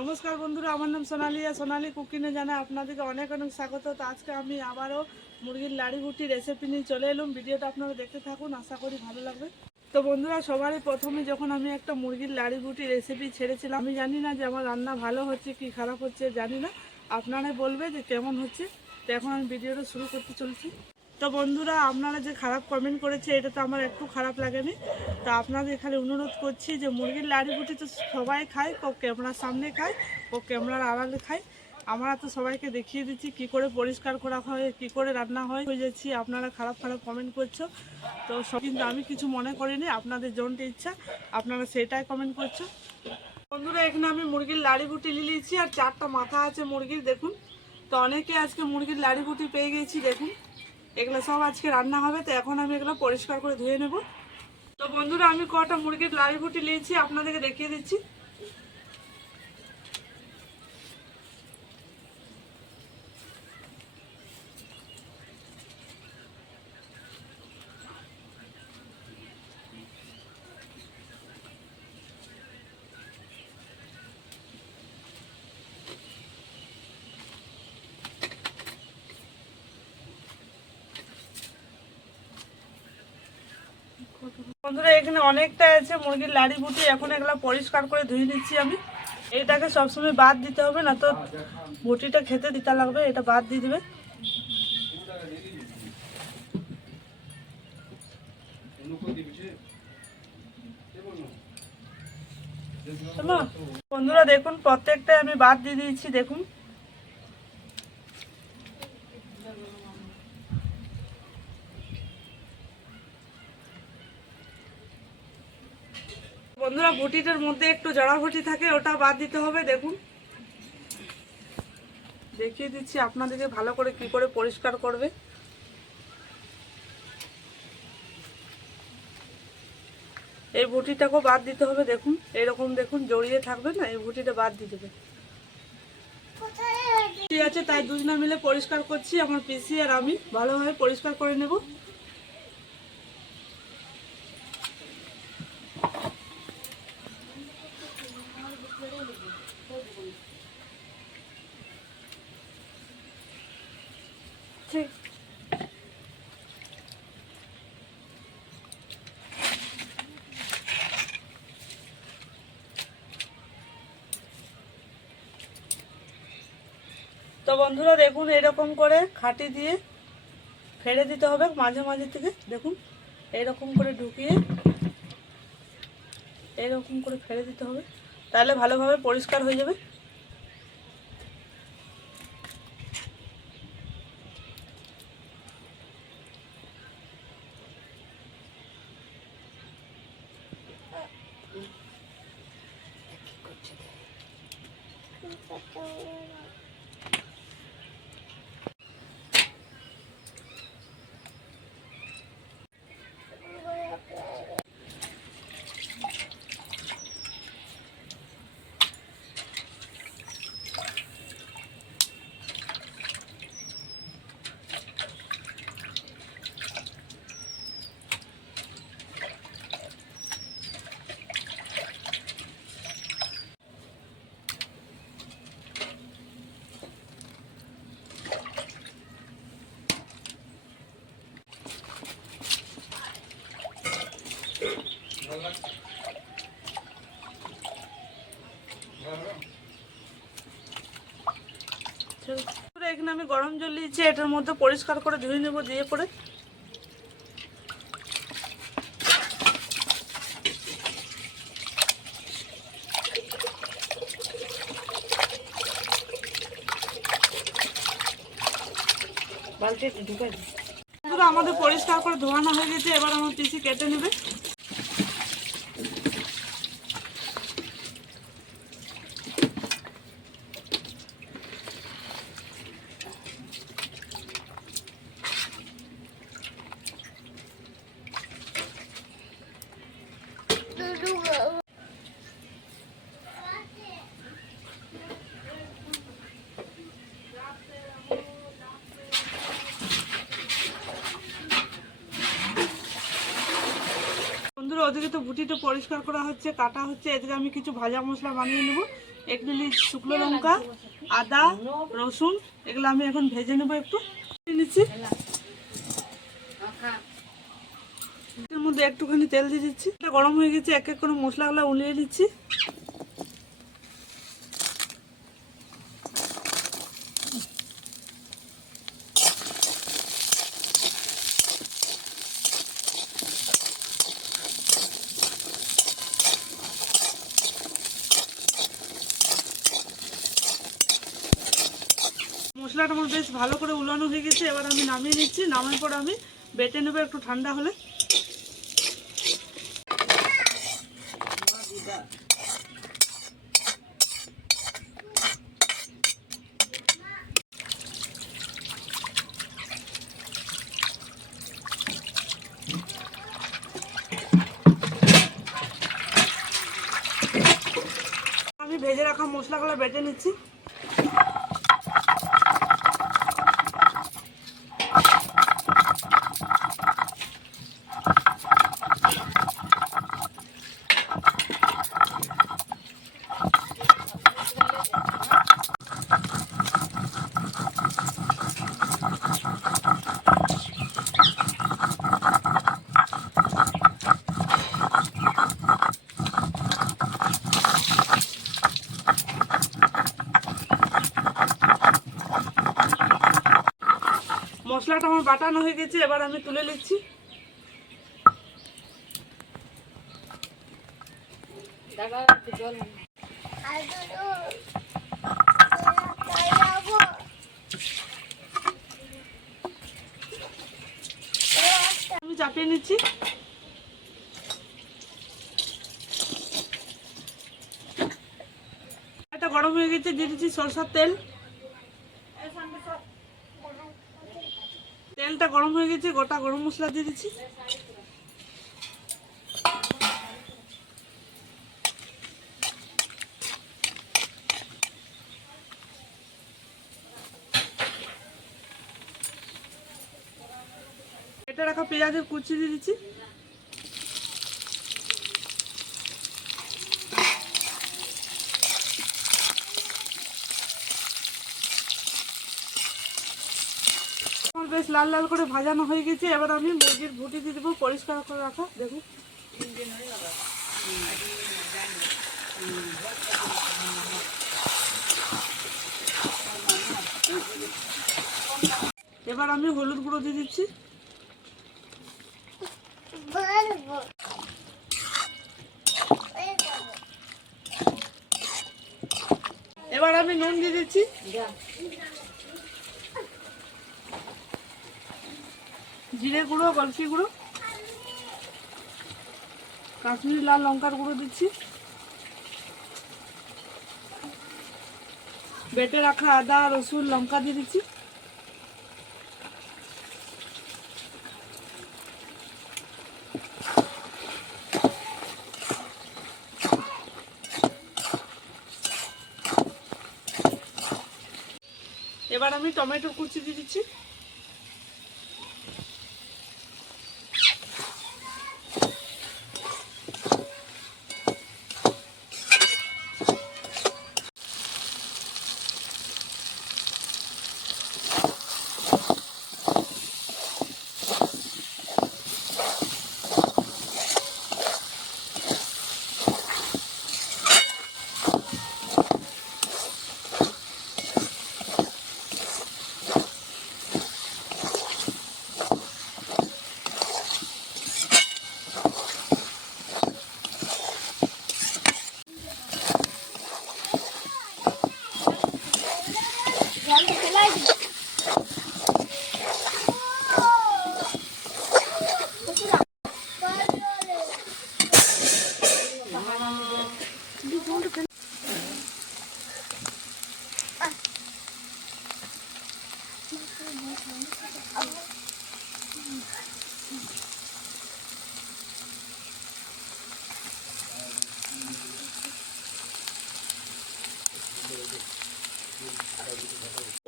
নমস্কার বন্ধুরা, আমার নাম সোনালি আর সোনালি কুকিংয়ে জানাই আপনাদেরকে অনেক অনেক স্বাগত। তো আজকে আমি আবারও মুরগির লাড়ি বুটি রেসিপি নিয়ে চলে এলাম। ভিডিওটা আপনারা দেখতে থাকুন, আশা করি ভালো লাগবে। তো বন্ধুরা, সবারই প্রথমে যখন আমি একটা মুরগির লাড়ি বুটি রেসিপি ছেড়েছিলাম, আমি জানি না যে আমার রান্না ভালো হচ্ছে কি খারাপ হচ্ছে, জানি না। আপনারাই বলবে যে কেমন হচ্ছে। তো এখন আমি ভিডিওটা শুরু করতে চলছি। তো বন্ধুরা, আপনারা যে খারাপ কমেন্ট করেছে এটা তো আমার একটু খারাপ লাগেনি। তো আপনাদের খালি অনুরোধ করছি যে মুরগির লাড়ি বুটি তো সবাই খায়, কেউ ক্যামেরার সামনে খায়, কেউ ক্যামেরার আড়ালে খায়। আমরা তো সবাইকে দেখিয়ে দিচ্ছি কী করে পরিষ্কার করা হয়, কী করে রান্না হয়। হয়ে যাচ্ছি আপনারা খারাপ খারাপ কমেন্ট করছো। তো সব কিন্তু আমি কিছু মনে করিনি, আপনাদের যেটা ইচ্ছা আপনারা সেটাই কমেন্ট করছো। বন্ধুরা, এখানে আমি মুরগির লাড়ি বুটি নিয়েছি আর 4টা মাথা আছে মুরগির, দেখুন। তো অনেকে আজকে মুরগির লাড়ি বুটি পেয়ে গেছি, দেখুন। এগুলো সব আজকে রান্না হবে, তো এখন আমি এগুলো পরিষ্কার করে ধুয়ে নেব। তো বন্ধুরা, আমি কটা মুরগির লাড়ি বুটি নিয়েছি আপনাদেরকে দেখিয়ে দিচ্ছি। বন্ধুরা, এখানে অনেকটা আছে মুরগির লাড়ি বুটি, এখন এগুলো পরিষ্কার করে ধুয়ে নিচ্ছি আমি। এটাকে সবসময় বাদ দিতে হবে, না তো বুটিটা খেতে দিতে লাগবে, এটা বাদ দিয়ে দেবে। বন্ধুরা দেখুন, প্রত্যেকটা আমি বাদ দিয়ে দিয়েছি, দেখুন। বন্ধুরা, বুটিটার মধ্যে একটু জড়া বুটি থাকে, ওটা বাদ দিতে হবে, দেখুন। দেখিয়ে দিচ্ছি আপনাদেরকে ভালো করে কি করে পরিষ্কার করবে। এই বুটিটাকেও বাদ দিতে হবে, দেখুন। এরকম দেখুন জড়িয়ে থাকবে না, এই বুটিটা বাদ দিয়ে দেবে। ঠিক আছে, তাই দুজনা মিলে পরিষ্কার করছি, আমার পিসি আর আমি ভালোভাবে পরিষ্কার করে নেব। ঠিক। তো বন্ধুরা দেখুন, এরকম করে খাটি দিয়ে ফেলে দিতে হবে মাঝে মাঝে থেকে, দেখুন। এরকম করে ঢুকিয়ে এরকম করে ফেলে দিতে হবে, তাহলে ভালোভাবে পরিষ্কার হয়ে যাবে। এখানে আমি গরম জল নিয়েছি, এটার মধ্যে পরিষ্কার করে ধুয়ে নেব দিয়ে পরে। আমাদের পরিষ্কার করে ধোয়ানো হয়ে গেছে, এবার আমার পিসি কেটে নেবে। বন্ধুরা, ওদিকে তো বুটিটা পরিষ্কার করা হচ্ছে, কাটা হচ্ছে, এদিকে আমি কিছু ভাজা মশলা বানিয়ে নেব। একটু শুকনো লঙ্কা, আদা, রসুন এগুলো আমি এখন ভেজে নেবো একটু নিচ্ছি। এর মধ্যে একটুখানি তেল দিয়ে দিচ্ছি, এটা গরম হয়ে গেছে, এক এক করে মশলাগুলো উলিয়ে নিচ্ছি। মশলাটা আমার বেশ ভালো করে উলানো হয়ে গেছে, এবার আমি নামিয়ে নিচ্ছি। নামার পর আমি বেটে নেবো একটু ঠান্ডা হলে। আমি ভেজে রাখা মশলাগুলো বেটে নিচ্ছি। মশলাটা আমার বাটানো হয়ে গেছে, এবার আমি তুলে নিচ্ছি। আমি চাপিয়ে নিচ্ছি। এটা গরম হয়ে গেছে, দিয়ে দিচ্ছি সরষের তেল। তেলটা গরম হয়ে গেছে, গোটা গরম মশলা দিয়ে দিচ্ছি। এটা রাখা পেঁয়াজের কুচি দিয়ে দিচ্ছি। আমার বেশ লাল লাল করে ভাজানো হয়ে গেছে, এবার আমি মুরগির ভুটি দিয়ে দেবো পরিষ্কার করে রাখা। দেখুন এবার আমি হলুদ গুঁড়ো দিয়ে দিচ্ছি। এবার আমি নুন দিয়ে দিচ্ছি। জিরে গুঁড়ো, গলসি গুঁড়ো, কাশ্মীরি লাল লঙ্কার গুঁড়ো দিচ্ছি। বেটে রাখা আদা, রসুন, লঙ্কা দিয়ে দিচ্ছি। এবার আমি টমেটোর কুচি দিয়ে দিচ্ছি।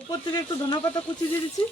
উপর থেকে একটু ধনেপাতা কুচি দিয়ে দিচ্ছি।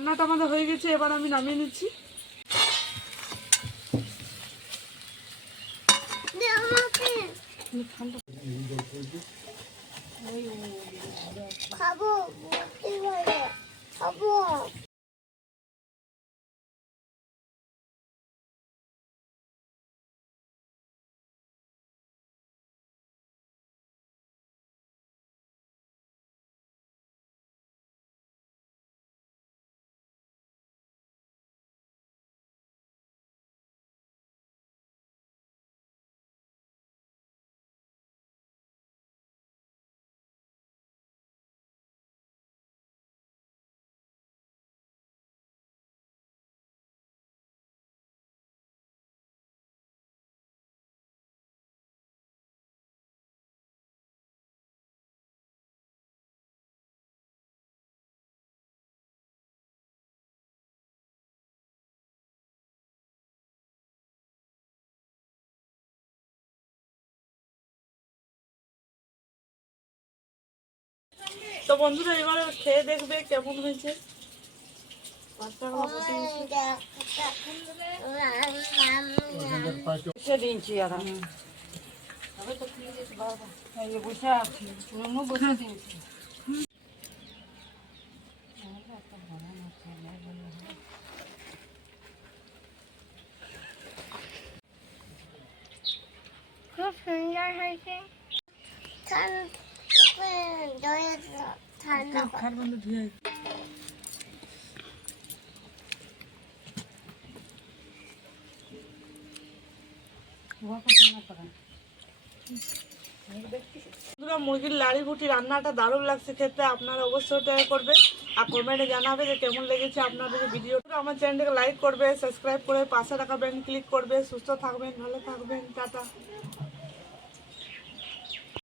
রান্নাটা আমাদের হয়ে গেছে, এবার আমি নামিয়ে নিচ্ছি। খাবো খাবো। তো বন্ধুরা এবারে খেয়ে দেখবে কেমন হয়েছে। মাছটাগুলো বসে গেছে। দিনছি আর বসে আছি বসে দিনছি। খুব সুন্দর হয়েছে। ঠান্ডা খার বন্ধু ধুয়ে মুরগির লাড়ি ভুটি রান্নাটা দারুণ লাগছে খেতে। আপনারা অবশ্যই ট্রাই করবেন আর কমেন্টে জানাবে যে কেমন লেগেছে আপনাদের ভিডিওটা। আমার চ্যানেলটাকে লাইক করবে, সাবস্ক্রাইব করে পাশে রাখা বেল ক্লিক করবে। সুস্থ থাকবেন, ভালো থাকবেন, টাটা।